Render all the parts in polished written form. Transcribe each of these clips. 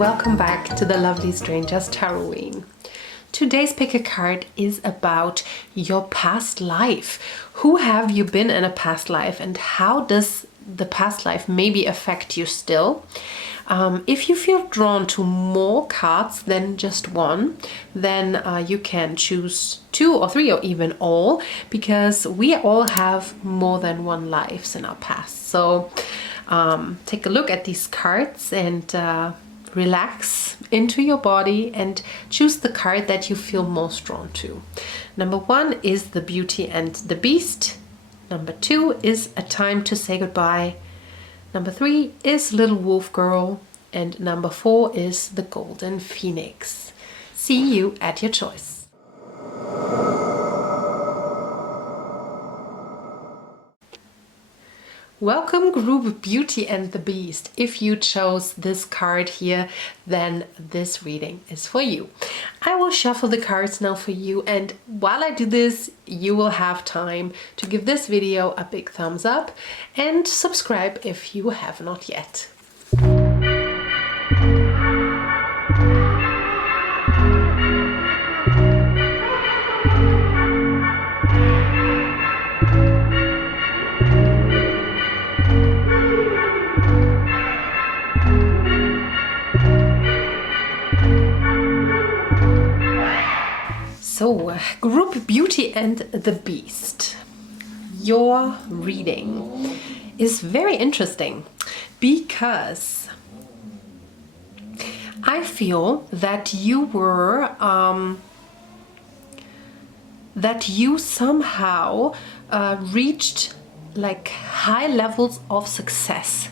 welcome back to the Lovely Strangers Tarot. Today's pick a card is about your past life. Who have you been in a past life and how does the past life maybe affect you still? If you feel drawn to more cards than just one, then you can choose 2 or 3 or even all, because we all have more than one lives in our past. So take a look at these cards and relax into your body and choose the card that you feel most drawn to. Number 1 is the Beauty and the Beast. Number 2 is A Time to Say Goodbye. Number 3 is Little Wolf Girl. And number 4 is the Golden Phoenix. See you at your choice. Welcome group Beauty and the Beast. If you chose this card here, then this reading is for you. I will shuffle the cards now for you, and while I do this, you will have time to give this video a big thumbs up and subscribe if you have not yet. So, group Beauty and the Beast. Your reading is very interesting because I feel that you somehow reached like high levels of success.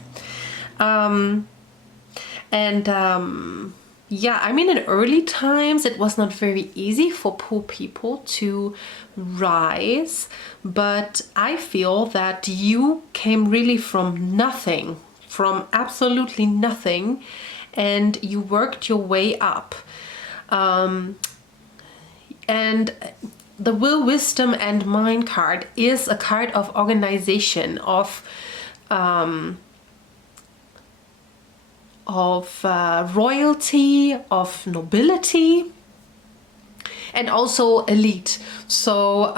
Yeah, I mean, in early times it was not very easy for poor people to rise, but I feel that you came really from nothing, from absolutely nothing, and you worked your way up. And the Will, Wisdom and Mind card is a card of organization, of royalty, of nobility, and also elite. So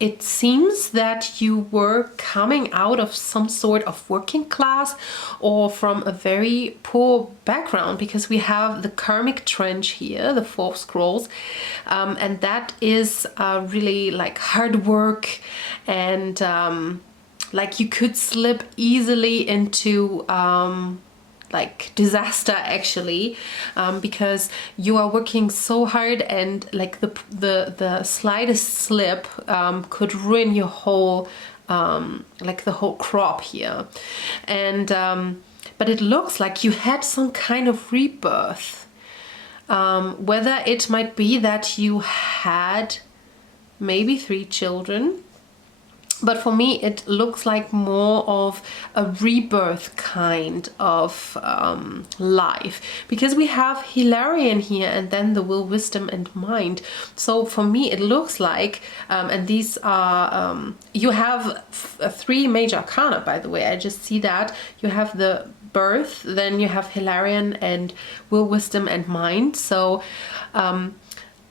it seems that you were coming out of some sort of working class or from a very poor background, because we have the karmic trench here, the 4 scrolls, and that is really like hard work, and like you could slip easily into like disaster actually, because you are working so hard, and like the slightest slip could ruin your whole like the whole crop here. And but it looks like you had some kind of rebirth, whether it might be that you had maybe 3 children. But for me, it looks like more of a rebirth kind of life, because we have Hilarion here and then the Will, Wisdom and Mind. So for me, it looks like, and these are, you have 3 major arcana, by the way. I just see that. You have the Birth, then you have Hilarion and Will, Wisdom and Mind. So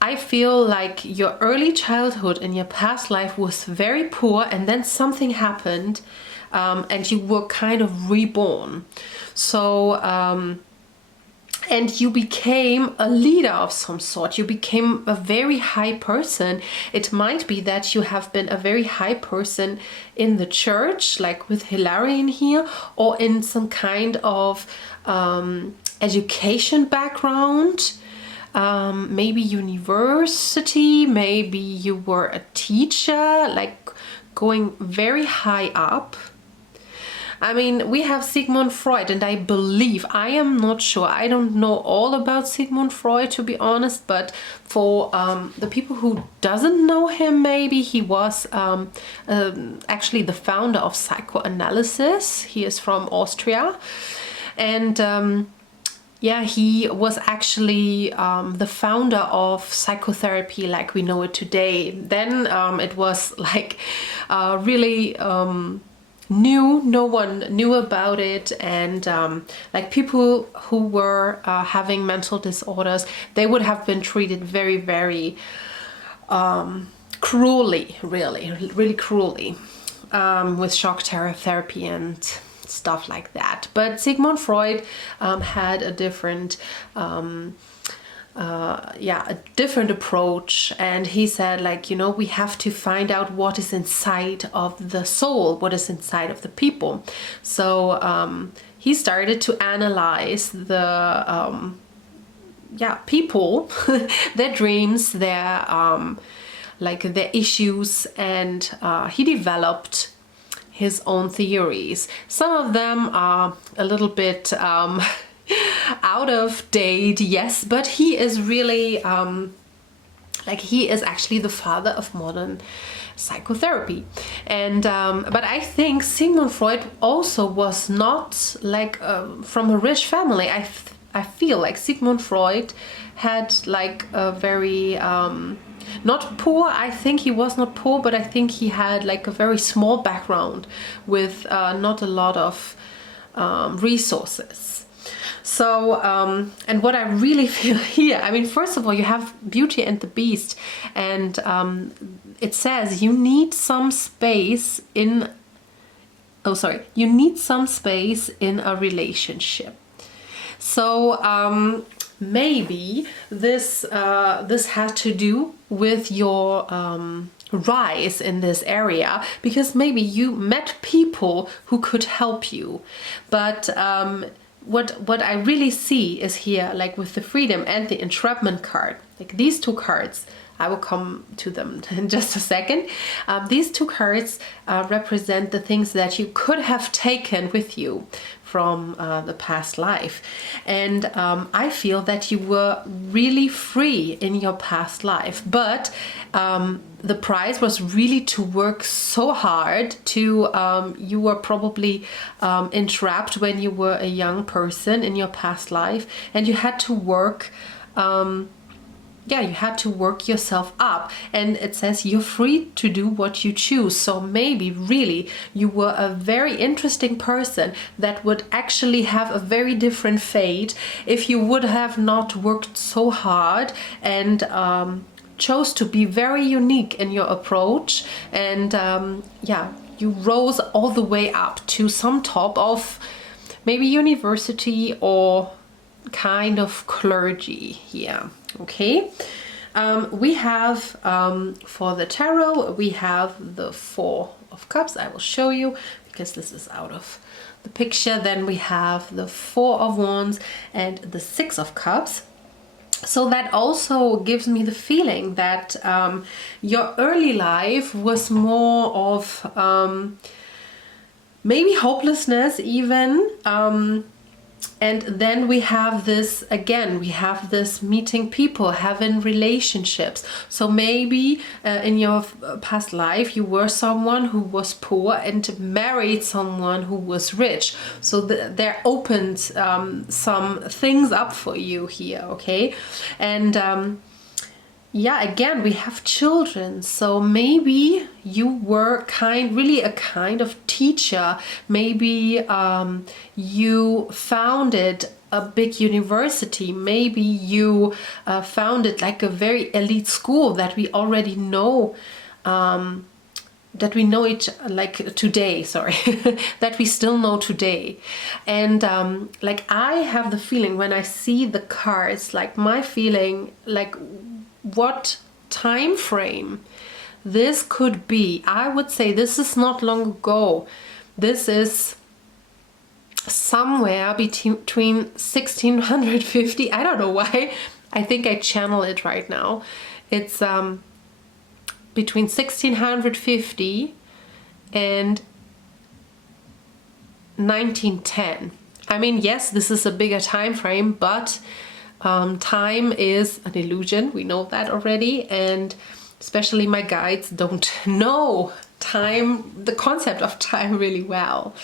I feel like your early childhood in your past life was very poor, and then something happened, and you were kind of reborn. So, and you became a leader of some sort. You became a very high person. It might be that you have been a very high person in the church, like with Hilarion here, or in some kind of education background. Maybe university, maybe you were a teacher, like going very high up. I mean, we have Sigmund Freud, and I believe, I am not sure, I don't know all about Sigmund Freud, to be honest, but for the people who doesn't know him, maybe he was actually the founder of psychoanalysis. He is from Austria, and yeah, he was actually the founder of psychotherapy like we know it today. Then it was like really new. No one knew about it, and like people who were having mental disorders, they would have been treated very, very cruelly, really cruelly, with shock therapy and stuff like that. But Sigmund Freud had a different a different approach, and he said, like, you know, we have to find out what is inside of the soul, what is inside of the people. So he started to analyze the people, their dreams, their their issues, and he developed his own theories. Some of them are a little bit out of date, yes, but he is really he is actually the father of modern psychotherapy. And but I think Sigmund Freud also was not like from a rich family. I feel like Sigmund Freud had like a very not poor, I think he was not poor, but I think he had like a very small background with not a lot of resources. So, and what I really feel here, I mean, first of all, you have Beauty and the Beast, and it says you need some space in, you need some space in a relationship. So maybe this had to do with your rise in this area, because maybe you met people who could help you. But what I really see is here, like with the Freedom and the Entrapment card, like these two cards, I will come to them in just a second. These two cards represent the things that you could have taken with you from the past life. And I feel that you were really free in your past life, but the price was really to work so hard to, you were probably entrapped when you were a young person in your past life, and you had to work you had to work yourself up. And it says you're free to do what you choose. So maybe really you were a very interesting person that would actually have a very different fate if you would have not worked so hard and chose to be very unique in your approach. And you rose all the way up to some top of maybe university or kind of clergy here. Okay, we have for the tarot, we have the Four of Cups. I will show you because this is out of the picture. Then we have the Four of Wands and the Six of Cups. So that also gives me the feeling that your early life was more of maybe hopelessness even. And then we have this, again, we have this meeting people, having relationships. So maybe in your past life, you were someone who was poor and married someone who was rich. So there opened some things up for you here, okay? And again, we have children. So maybe you were really a kind of teacher. Maybe you founded a big university. Maybe you founded like a very elite school that we already know, that we know like today, sorry, that we still know today. And like I have the feeling when I see the cards, like my feeling, like what time frame this could be. I would say this is not long ago. This is somewhere between 1650. I don't know why. I think I channel it right now. It's between 1650 and 1910. I mean, yes, this is a bigger time frame, but time is an illusion. We know that already, and especially my guides don't know time, the concept of time really well.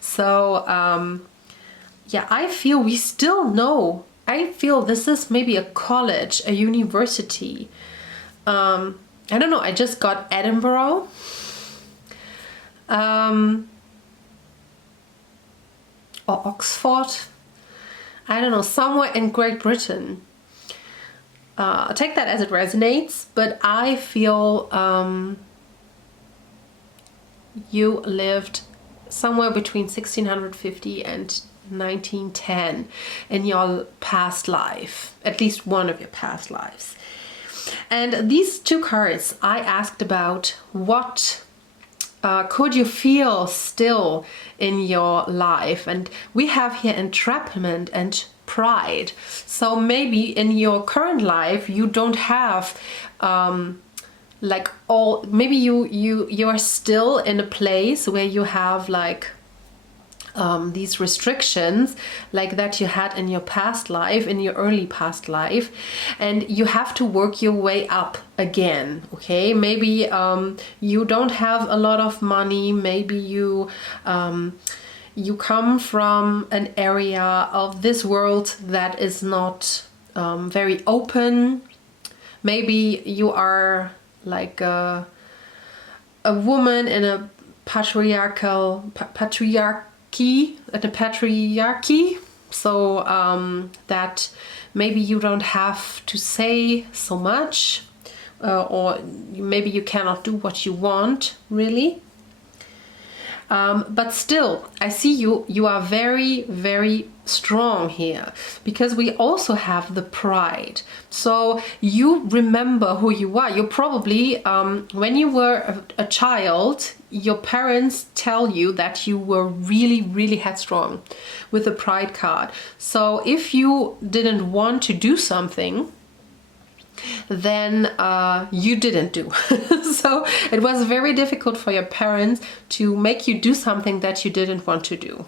So I feel we still know. I feel this is maybe a college, a university. I don't know, I just got Edinburgh. or Oxford. I don't know, somewhere in Great Britain. Take that as it resonates, but I feel you lived somewhere between 1650 and 1910 in your past life, at least one of your past lives. And these two cards, I asked about what could you feel still in your life, and we have here entrapment and pride. So maybe in your current life you don't have like all, maybe you are still in a place where you have like these restrictions like that you had in your past life, in your early past life, and you have to work your way up again. Okay, maybe you don't have a lot of money, maybe you come from an area of this world that is not very open. Maybe you are like a woman in a patriarchy, so that maybe you don't have to say so much, or maybe you cannot do what you want really. But still, I see you are very, very strong here, because we also have the pride. So you remember who you are. You probably, when you were a child, your parents tell you that you were really, really headstrong with the pride card. So if you didn't want to do something, then you didn't do. So it was very difficult for your parents to make you do something that you didn't want to do.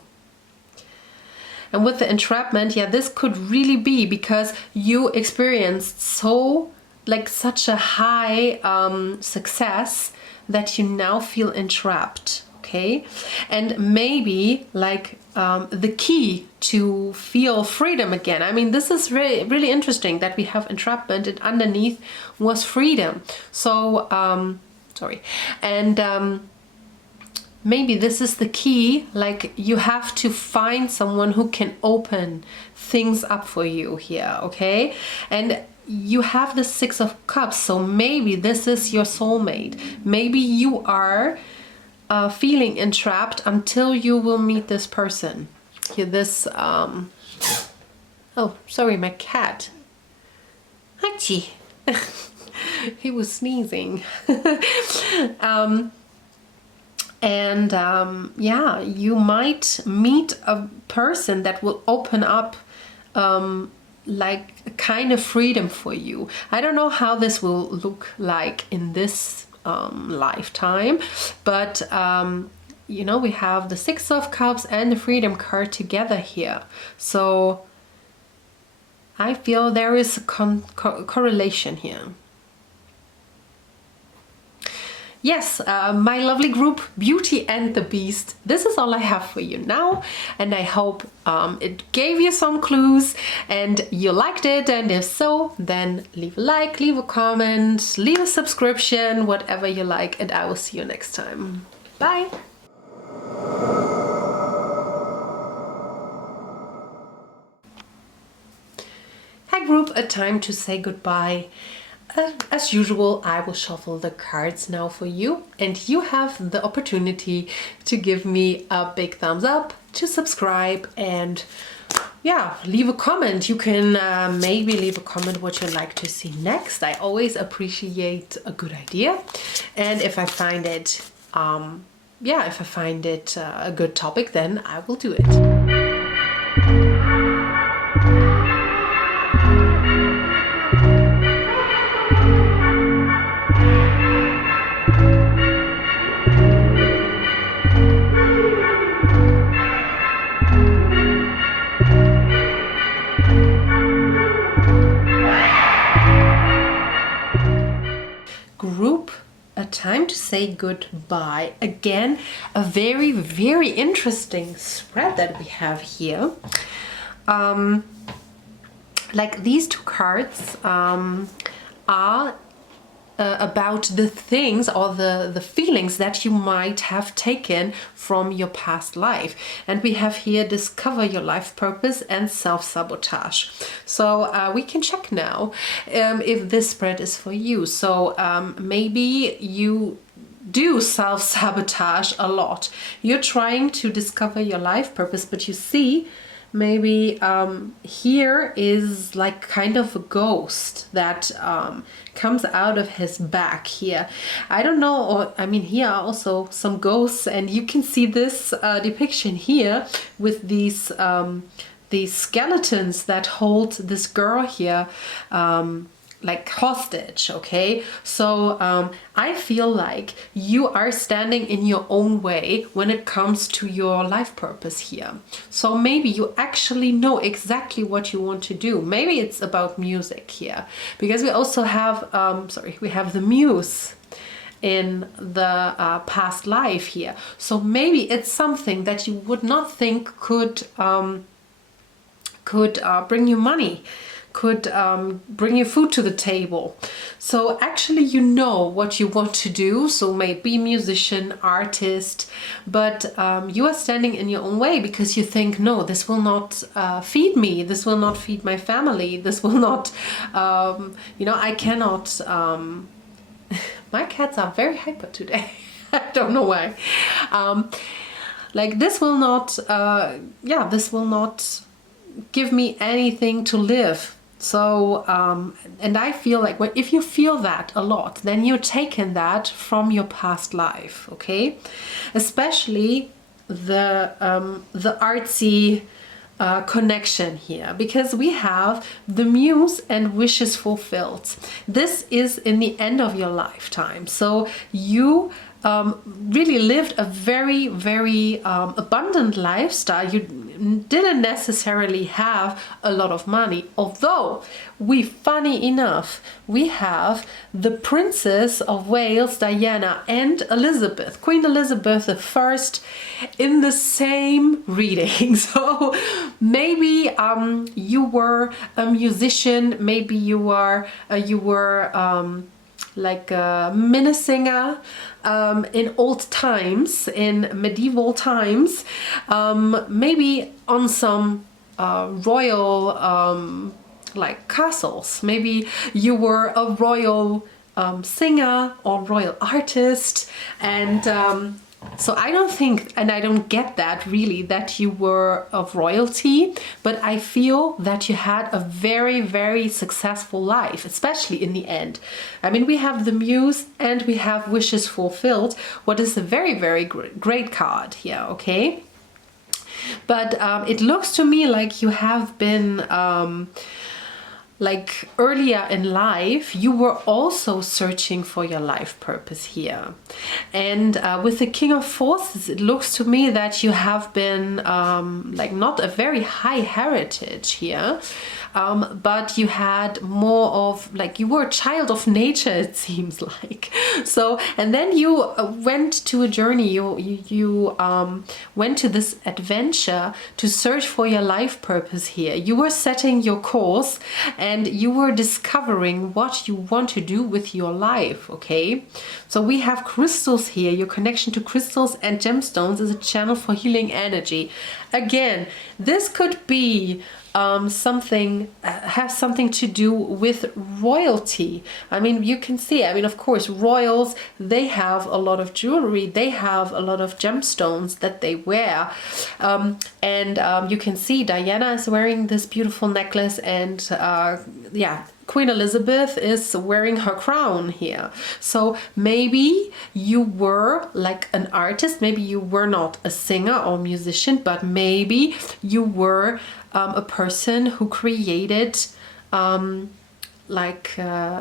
And with the entrapment, yeah, this could really be because you experienced such a high success that you now feel entrapped. Okay, and maybe like the key to feel freedom again. I mean, this is really, really interesting that we have entrapment and underneath was freedom. So sorry, and maybe this is the key, like you have to find someone who can open things up for you here. Okay, and you have the Six of Cups, so maybe this is your soulmate. Maybe you are feeling entrapped until you will meet this person. Here, this oh, sorry, my cat. Hachi. He was sneezing. Yeah, you might meet a person that will open up like a kind of freedom for you. I don't know how this will look like in this lifetime, but you know, we have the Six of Cups and the Freedom card together here, so I feel there is a correlation here. Yes, my lovely group, Beauty and the Beast, this is all I have for you now, and I hope it gave you some clues and you liked it, and if so, then leave a like, leave a comment, leave a subscription, whatever you like, and I will see you next time. Bye! Hi group, a time to say goodbye. As usual, I will shuffle the cards now for you, and you have the opportunity to give me a big thumbs up, to subscribe, and yeah, leave a comment. You can maybe leave a comment what you'd like to see next. I always appreciate a good idea, and if I find it a good topic, then I will do it. Group, a time to say goodbye. Again, a very, very interesting spread that we have here. Like these two cards are about the things or the feelings that you might have taken from your past life. And we have here discover your life purpose and self-sabotage. So we can check now if this spread is for you. So maybe you do self-sabotage a lot. You're trying to discover your life purpose, but you see maybe here is like kind of a ghost that comes out of his back here. I don't know, or I mean, here are also some ghosts, and you can see this depiction here with these skeletons that hold this girl here like hostage. Okay, so I feel like you are standing in your own way when it comes to your life purpose here. So maybe you actually know exactly what you want to do. Maybe it's about music here, because we also have we have the muse in the past life here. So maybe it's something that you would not think could bring you money, could bring you food to the table. So actually you know what you want to do, so maybe musician, artist, but you are standing in your own way because you think, no, this will not feed me, this will not feed my family, this will not, you know, I cannot, my cats are very hyper today. I don't know why. Like this will not, this will not give me anything to live. So, and I feel like if you feel that a lot, then you're taking that from your past life, okay? Especially the artsy connection here, because we have the muse and wishes fulfilled. This is in the end of your lifetime. So you really lived a very, very abundant lifestyle. You didn't necessarily have a lot of money, although funny enough, we have the Princess of Wales, Diana, and Elizabeth, Queen Elizabeth I, in the same reading. So maybe you were a musician, maybe you were like a minne singer in old times, in medieval times, maybe on some royal like castles. Maybe you were a royal singer or royal artist, and so I don't think, and I don't get that really, that you were of royalty, but I feel that you had a very, very successful life, especially in the end. I mean, we have the muse and we have wishes fulfilled, what is a very, very great card here, okay? But it looks to me like you have been like earlier in life, you were also searching for your life purpose here. And with the King of Forces, it looks to me that you have been like not a very high heritage here, but you had more of, like, you were a child of nature, it seems like. So, and then you went to a journey, you went to this adventure to search for your life purpose here. You were setting your course and you were discovering what you want to do with your life, okay? So we have crystals here. Your connection to crystals and gemstones is a channel for healing energy. Again, this could be something, has something to do with royalty. I mean, you can see, I mean, of course, royals, they have a lot of jewelry, they have a lot of gemstones that they wear. And you can see Diana is wearing this beautiful necklace, and yeah, Queen Elizabeth is wearing her crown here. So maybe you were like an artist, maybe you were not a singer or musician, but maybe you were a person who created like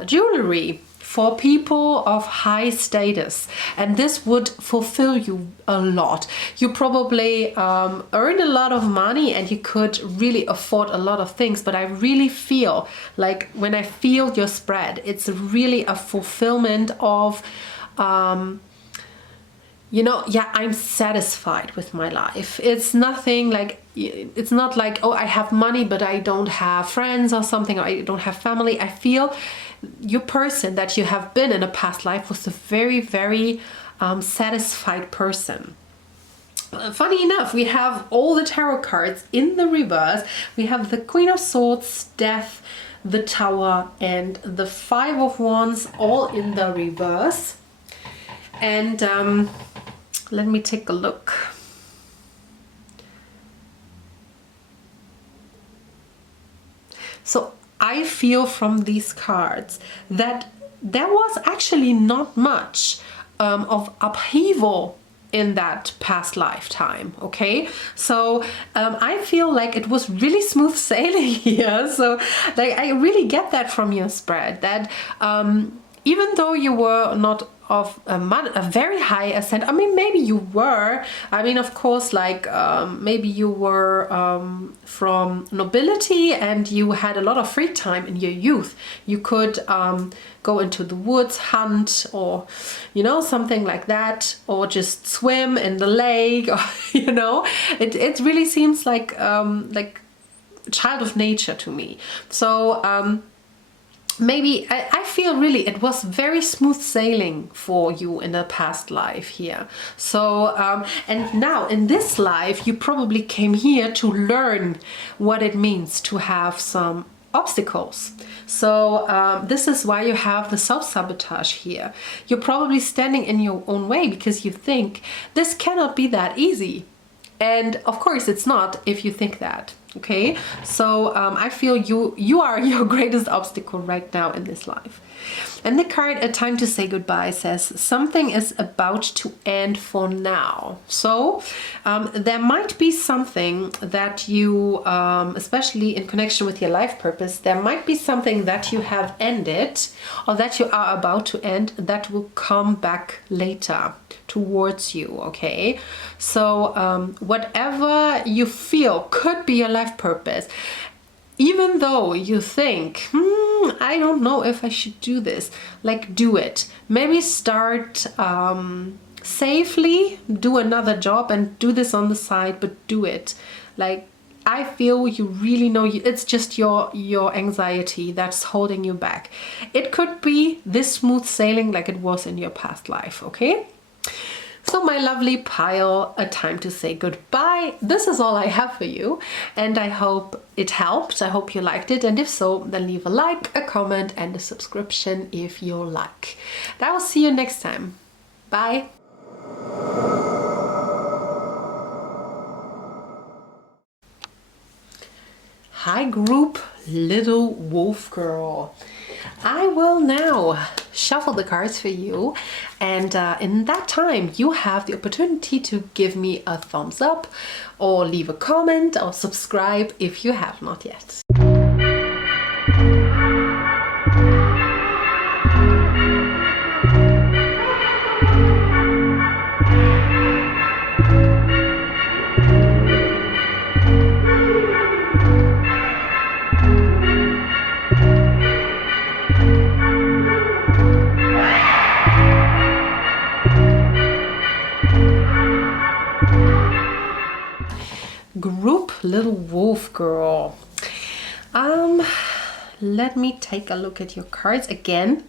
jewelry for people of high status, and this would fulfill you a lot. You probably earn a lot of money and you could really afford a lot of things, but I really feel like when I feel your spread, it's really a fulfillment of you know, yeah, I'm satisfied with my life. It's nothing like, it's not like, oh, I have money but I don't have friends or something, or I don't have family. I feel your person that you have been in a past life was a very, very satisfied person. Funny enough, we have all the tarot cards in the reverse. We have the Queen of Swords, Death, the Tower, and the Five of Wands, all in the reverse. And let me take a look. So I feel from these cards that there was actually not much of upheaval in that past lifetime. Okay, so I feel like it was really smooth sailing here. So like I really get that from your spread, that even though you were not of a very high ascent, I mean, maybe you were, I mean, of course, like maybe you were from nobility and you had a lot of free time in your youth. You could go into the woods, hunt, or, you know, something like that, or just swim in the lake, or, you know, it really seems like child of nature to me. So maybe I feel really it was very smooth sailing for you in a past life here. So and now in this life you probably came here to learn what it means to have some obstacles. So this is why you have the self-sabotage here. You're probably standing in your own way because you think this cannot be that easy. And of course it's not if you think that. Okay, so I feel you are your greatest obstacle right now in this life. And the card A Time to Say Goodbye says something is about to end for now. So there might be something that you, especially in connection with your life purpose, there might be something that you have ended or that you are about to end that will come back later towards you. Okay, so whatever you feel could be your life purpose, even though you think, I don't know if I should do this, like do it. Maybe start safely, do another job and do this on the side, but do it. Like I feel you really know it's just your anxiety that's holding you back. It could be this smooth sailing like it was in your past life, okay? So my lovely pile, A Time to Say Goodbye. This is all I have for you, and I hope it helped. I hope you liked it, and if so, then leave a like, a comment, and a subscription if you like. I will see you next time. Bye. Hi group, little wolf girl. I will now shuffle the cards for you, and in that time you have the opportunity to give me a thumbs up or leave a comment or subscribe if you have not yet. Group little wolf girl. Let me take a look at your cards again.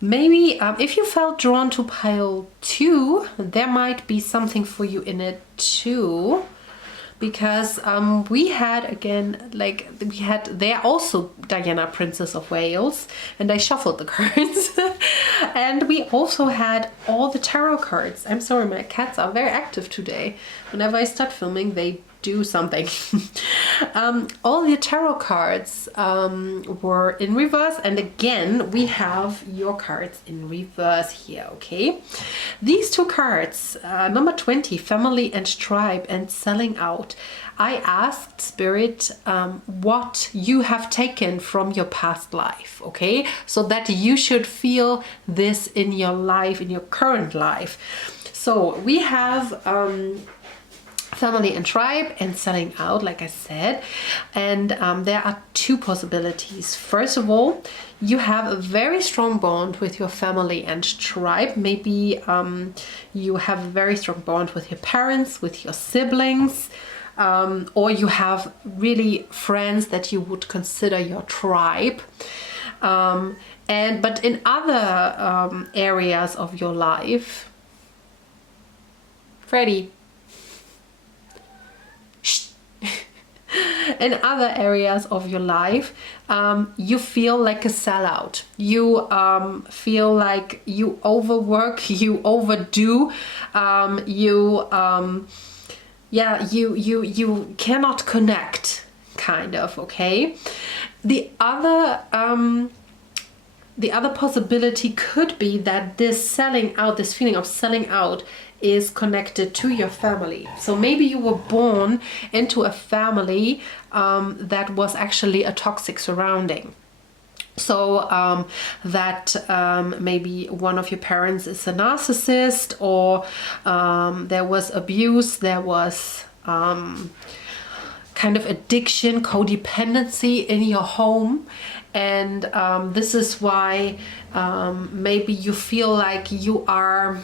Maybe if you felt drawn to pile 2, there might be something for you in it too, because we had again, like we had there also Diana, Princess of Wales, and I shuffled the cards. And we also had all the tarot cards. I'm sorry, my cats are very active today. Whenever I start filming, they do something. All the tarot cards were in reverse, and again we have your cards in reverse here. Okay, these two cards, number 20, Family and Tribe, and Selling Out. I asked Spirit what you have taken from your past life, okay, so that you should feel this in your life, in your current life. So we have Family and Tribe and Selling Out, like I said, and there are two possibilities. First of all, you have a very strong bond with your family and tribe. Maybe you have a very strong bond with your parents, with your siblings, or you have really friends that you would consider your tribe. But in other areas of your life, Freddie, in other areas of your life, you feel like a sellout. You feel like you overwork, you overdo, you cannot connect, kind of, okay? The other possibility could be that this selling out, this feeling of selling out, is connected to your family. So maybe you were born into a family that was actually a toxic surrounding. So that maybe one of your parents is a narcissist, or there was abuse, there was kind of addiction, codependency in your home. And this is why maybe you feel like you are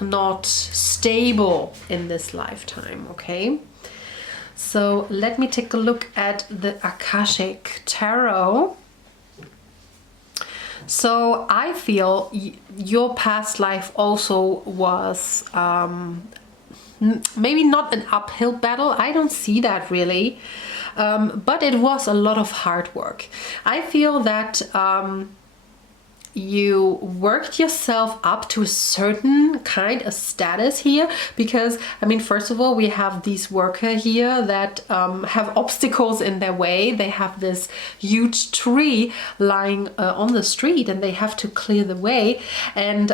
not stable in this lifetime, okay? So let me take a look at the Akashic Tarot. So I feel your past life also was maybe not an uphill battle. I don't see that really. But it was a lot of hard work. I feel that you worked yourself up to a certain kind of status here, because I mean, first of all, we have these workers here that have obstacles in their way. They have this huge tree lying on the street, and they have to clear the way. And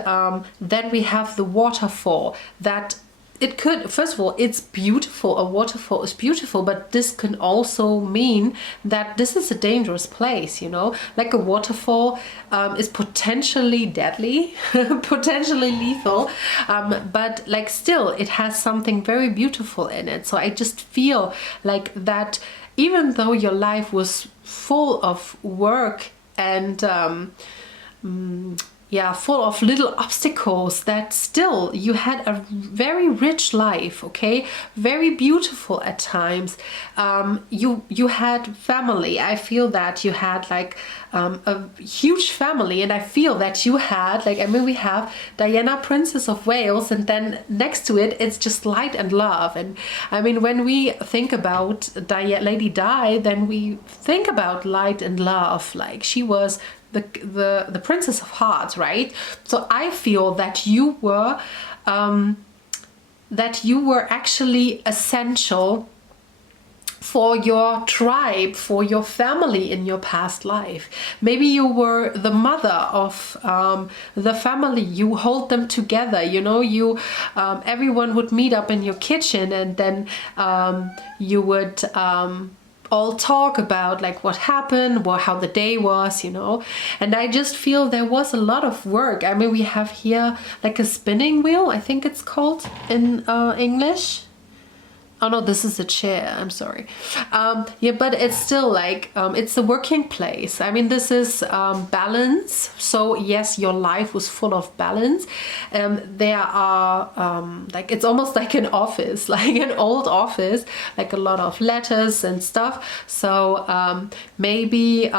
then we have the waterfall that it could, first of all, it's beautiful. A waterfall is beautiful, but this can also mean that this is a dangerous place, you know? Like a waterfall is potentially deadly, potentially lethal, but like still, it has something very beautiful in it. So I just feel like that even though your life was full of work and full of little obstacles, that still you had a very rich life, okay? Very beautiful at times. You had family. I feel that you had like a huge family, and I feel that you had like, I mean, we have Diana, Princess of Wales, and then next to it, it's just light and love. And I mean, when we think about Lady Di, then we think about light and love. Like she was the Princess of Hearts, right? So I feel that you were actually essential for your tribe, for your family in your past life. Maybe you were the mother of the family. You hold them together, you know, you everyone would meet up in your kitchen, and then you would all talk about like what happened, or how the day was, you know. And I just feel there was a lot of work. I mean, we have here like a spinning wheel, I think it's called in English. Oh no, this is a chair, I'm sorry. Yeah, but it's still like, it's a working place. I mean, this is balance. So yes, your life was full of balance. There are, like, it's almost like an office, like an old office, like a lot of letters and stuff. So maybe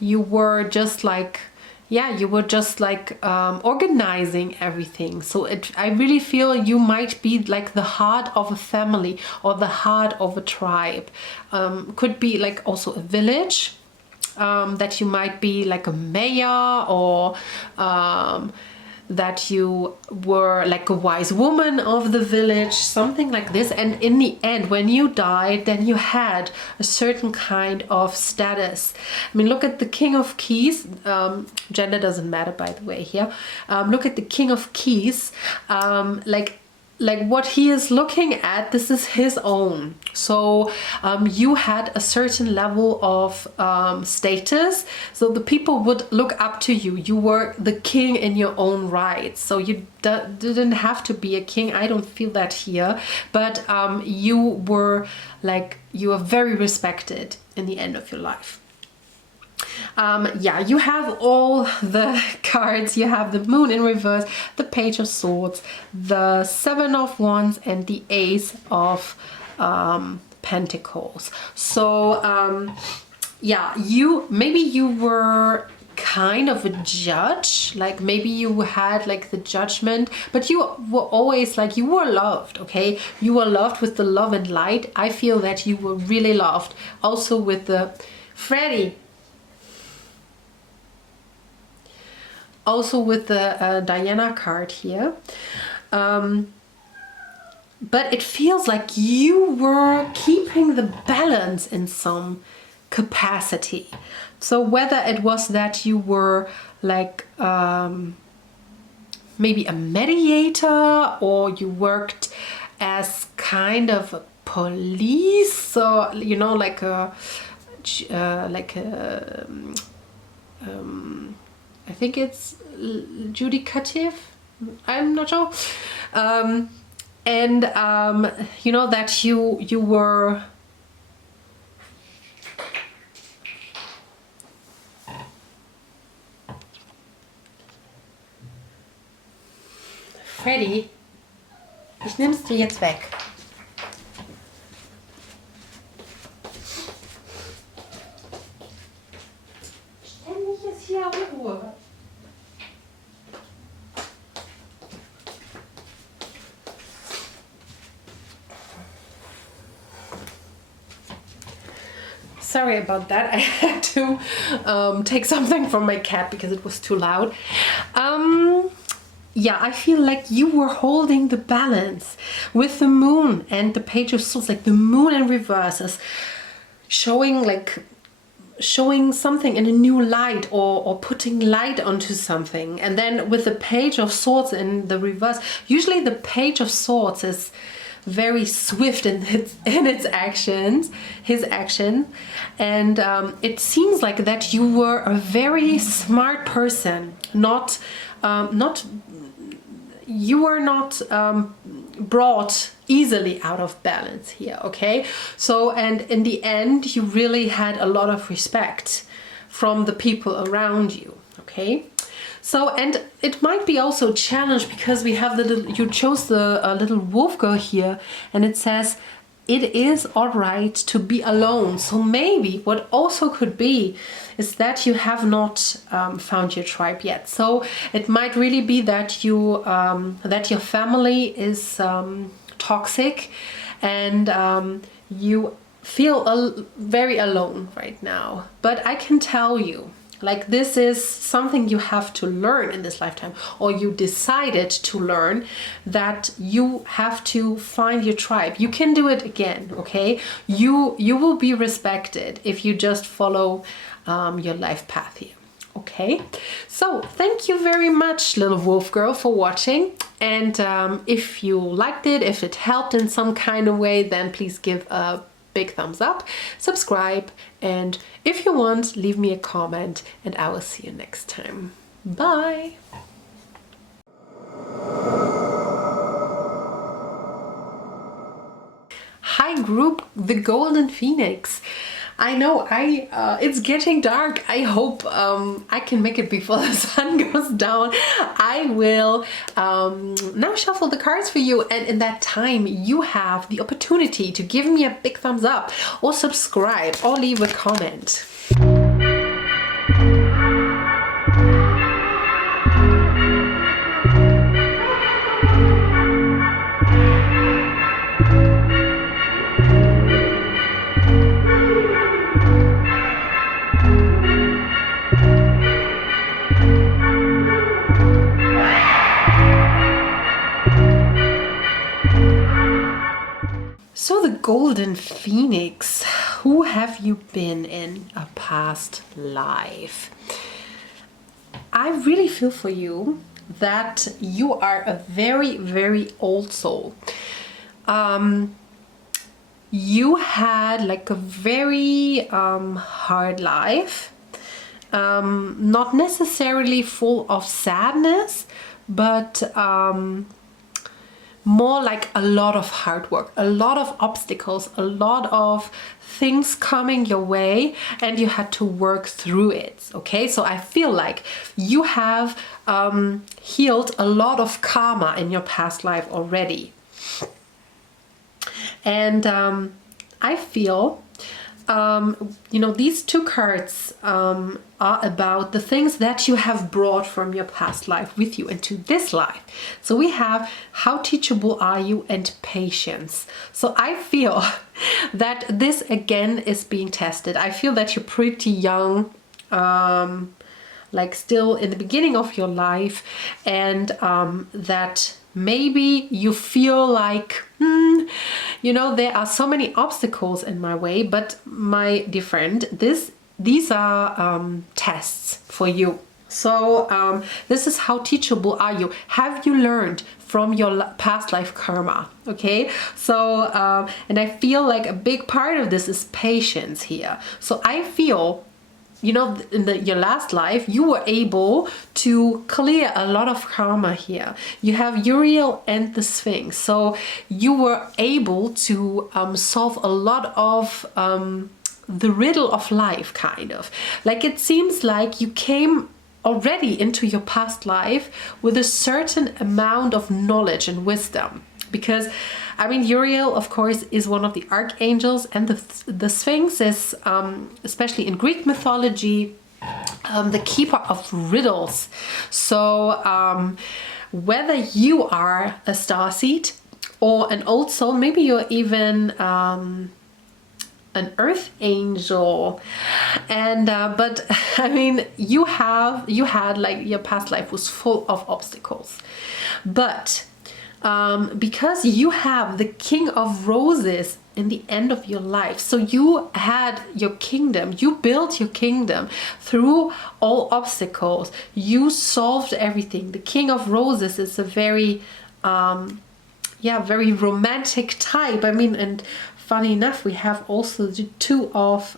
you were just like, organizing everything. So I really feel you might be like the heart of a family or the heart of a tribe. Could be like also a village, that you might be like a mayor, or that you were like a wise woman of the village, something like this. And in the end, when you died, then you had a certain kind of status. I mean, look at the King of Keys. Gender doesn't matter, by the way, here. Look at the King of Keys. Like what he is looking at, this is his own. So you had a certain level of status, so the people would look up to you. You were the king in your own right. So you didn't have to be a king. I don't feel that here, but you were very respected in the end of your life. You have all the cards. You have the Moon in reverse, the Page of Swords, the Seven of Wands, and the Ace of Pentacles. So yeah, maybe you were kind of a judge, like maybe you had like the judgment, but you were always like, you were loved, okay? You were loved with the love and light. I feel that you were really loved also with the Freddie, also with the Diana card here. But it feels like you were keeping the balance in some capacity. So whether it was that you were like maybe a mediator, or you worked as kind of a police, or you know, like a I think it's judicative, I'm not sure, and you know, that you were Freddy, ich nehme es dir jetzt weg. Ständig ist hier Ruhe. Sorry about that. I had to take something from my cat because it was too loud. Yeah, I feel like you were holding the balance with the moon and the Page of Swords, like the moon in reverse is showing something in a new light, or putting light onto something. And then with the Page of Swords in the reverse, usually the Page of Swords is very swift in its actions, his action, and it seems like that you were a very smart person, you were not brought easily out of balance here, okay? So, and in the end, you really had a lot of respect from the people around you, okay? So, and it might be also a challenge because we have you chose the little wolf girl here, and it says, it is all right to be alone. So maybe what also could be is that you have not found your tribe yet. So it might really be that that your family is toxic, and you feel very alone right now. But I can tell you, like, this is something you have to learn in this lifetime, or you decided to learn, that you have to find your tribe. You can do it again, okay? You will be respected if you just follow your life path here, okay? So thank you very much, little wolf girl, for watching. And if you liked it, if it helped in some kind of way, then please give a big thumbs up, subscribe, and if you want, leave me a comment, and I will see you next time. Bye! Hi group, the Golden Phoenix. I know it's getting dark. I hope I can make it before the sun goes down. I will now shuffle the cards for you, and in that time you have the opportunity to give me a big thumbs up, or subscribe, or leave a comment. So the Golden Phoenix, who have you been in a past life? I really feel for you that you are a very, very old soul. You had like a very hard life, not necessarily full of sadness, but more like a lot of hard work, a lot of obstacles, a lot of things coming your way, and you had to work through it, okay? So I feel like you have healed a lot of karma in your past life already. And I feel you know, these two cards are about the things that you have brought from your past life with you into this life. So we have how teachable are you and patience. So I feel that this again is being tested. I feel that you're pretty young, like still in the beginning of your life, and that maybe you feel like, you know, there are so many obstacles in my way. But my dear friend, these are tests for you. So this is how teachable are you. Have you learned from your past life karma? Okay, so and I feel like a big part of this is patience here. So I feel, you know, in your last life, you were able to clear a lot of karma here. You have Uriel and the Sphinx. So you were able to solve a lot of the riddle of life, kind of. Like, it seems like you came already into your past life with a certain amount of knowledge and wisdom. Because, I mean, Uriel, of course, is one of the archangels, and the Sphinx is, especially in Greek mythology, the keeper of riddles. So whether you are a starseed or an old soul, maybe you're even an earth angel, and but I mean, you had like, your past life was full of obstacles, but because you have the King of Roses in the end of your life, so you had your kingdom, you built your kingdom through all obstacles, you solved everything. The King of Roses is a very very romantic type. I mean, and funny enough, we have also the two of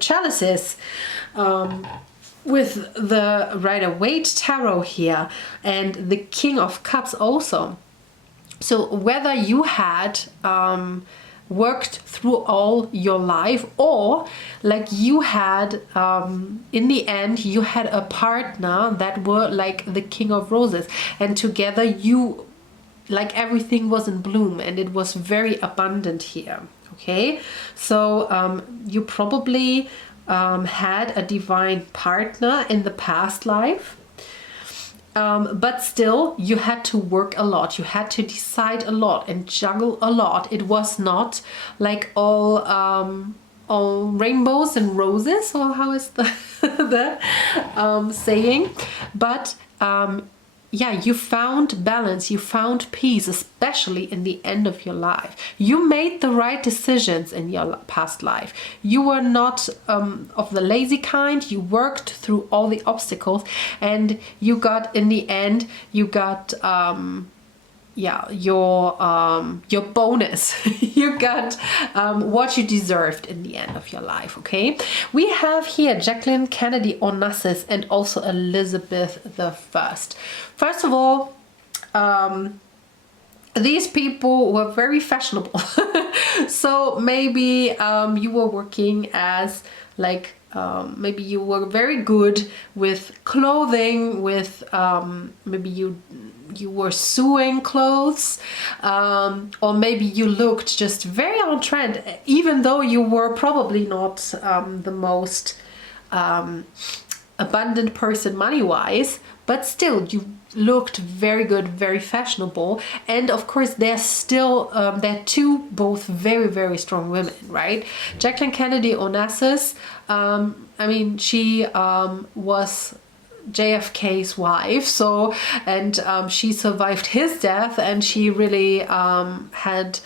chalices with the Rider-Waite tarot here, and the King of Cups also. So whether you had worked through all your life, or like you had in the end you had a partner that were like the King of Roses, and together you, like, everything was in bloom and it was very abundant here. Okay, so you probably had a divine partner in the past life, but still you had to work a lot, you had to decide a lot and juggle a lot. It was not like all rainbows and roses, or how is the saying, but yeah, you found balance, you found peace, especially in the end of your life. You made the right decisions in your past life. You were not of the lazy kind. You worked through all the obstacles, and you got, in the end, you got your bonus. You got what you deserved in the end of your life. Okay, we have here Jacqueline Kennedy Onassis and also Elizabeth I. First of all, these people were very fashionable. So maybe you were working as like maybe you were very good with clothing, with maybe you were sewing clothes, or maybe you looked just very on trend, even though you were probably not the most abundant person money-wise, but still you looked very good, very fashionable. And of course there's still they're two both very, very strong women, right? Jacqueline Kennedy Onassis, I mean, she was JFK's wife, so, and she survived his death, and she really had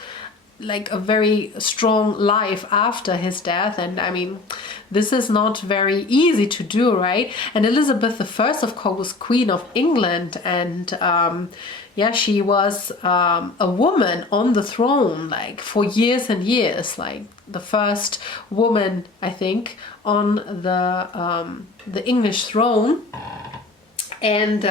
like a very strong life after his death. And I mean, this is not very easy to do, right? And Elizabeth I, of course, was Queen of England, and yeah, she was a woman on the throne like for years and years, like the first woman, I think, on the English throne. And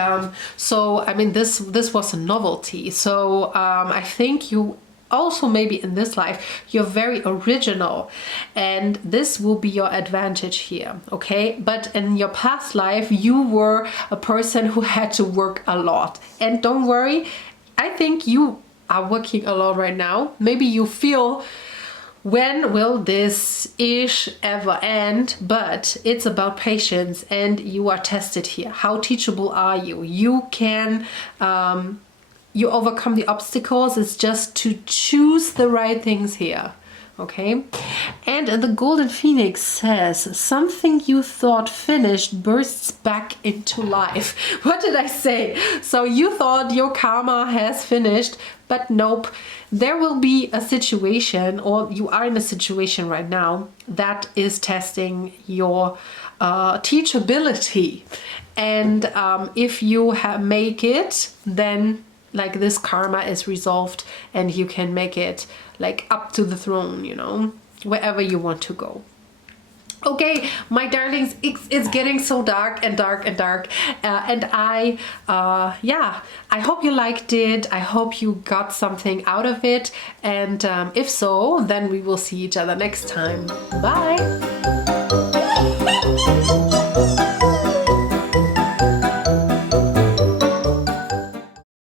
so I mean, this was a novelty. So I think you also, maybe in this life, you're very original, and this will be your advantage here. Okay, but in your past life you were a person who had to work a lot. And don't worry, I think you are working a lot right now. Maybe you feel when will this ish ever end? But it's about patience, and you are tested here. How teachable are you? You can you overcome the obstacles. It's just to choose the right things here. Okay, and the Golden Phoenix says something you thought finished bursts back into life. What did I say? So you thought your karma has finished, but nope. There will be a situation, or you are in a situation right now that is testing your teachability, and if you make it, then like this karma is resolved and you can make it like up to the throne, you know, wherever you want to go. Okay, my darlings, it's getting so dark and dark and dark, and I hope you liked it. I hope you got something out of it, and if so, then we will see each other next time. Bye.